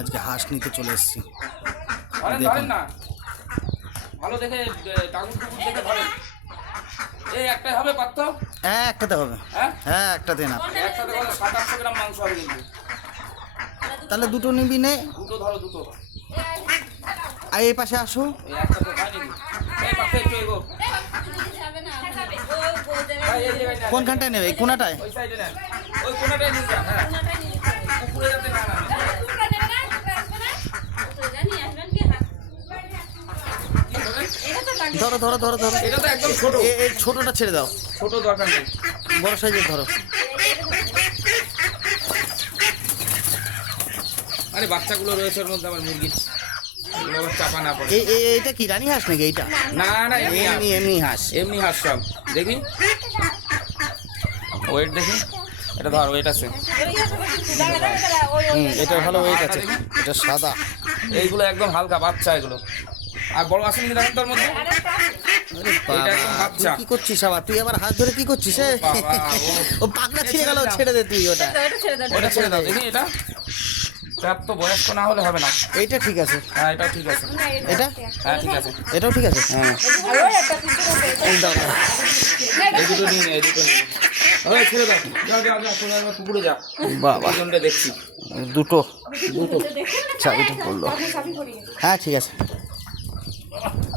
আজকে হাঁস নিতে চলে এসেছি। ধরেন না, ভালো দেখে টাগুর টুকুর দেখে ধরেন। এই একটাই হবে পাত্র? হ্যাঁ একটাতে হবে। হ্যাঁ একটাতে না, একটাতে বলে 700-800 গ্রাম মাংস হবে কিন্তু। তাহলে দুটো নিবি নে। দুটো ধরো, দুটো। আর এই পাশে আসো। এই একটা তো হয় নাকি? এই পাশে একটু এগো। কোনখানটায় নেবে? এই কোনাটায়? ওই সাইডে নেন, ওই কোনাটায় নিয়ে যান। হ্যাঁ, উপরে যাতে না না। ধরো ধরো ধরো ধরো। এটা তো একদম ছোট। এই ছোটটা ছেড়ে দাও, ছোট দরকার নেই, বড় সাইজের ধরো। আরে বাচ্চাগুলো রয়েছে ওর মধ্যে, আমার মুরগি এগুলো আবার চাপা না পড়ে। এইটা কি রানী হাঁস নাকি? এইটা না না, এমনি এমনি হাঁস। এমনি হাঁস সব। দেখি ওয়েট দেখি, এটা ধর ওয়েট আছে। এটা ভালো ওয়েট আছে, এটা সাদা। এইগুলো একদম হালকা বাচ্চা এগুলো। আর বড় আছে নাকি দেখেন তোর মধ্যে? এটা একদম বাচ্চা। কি করছিস আবার তুই? আবার হাত ধরে কি করছিস? বাবা, ও পাকনা ছিঁড়ে গেল, ছেড়ে দে তুই ওটা। ওটা ছেড়ে দাও দেখি। এটা তার তো বয়স্ক না হলে হবে না। এইটা ঠিক আছে। হ্যাঁ এটা ঠিক আছে। এটা? হ্যাঁ ঠিক আছে। এটাও ঠিক আছে। হ্যাঁ এই দাও। এই দুটো নিয়ে নে, এই দুটো নিয়ে নে। ওই ছেড়ে দাও, যাও যাও যাও, তোমরা এবার পুকুরে যাও। বাবা দুজনটা দেখছি। দুটো দুটো চাবিটা পড়লো। হ্যাঁ ঠিক আছে।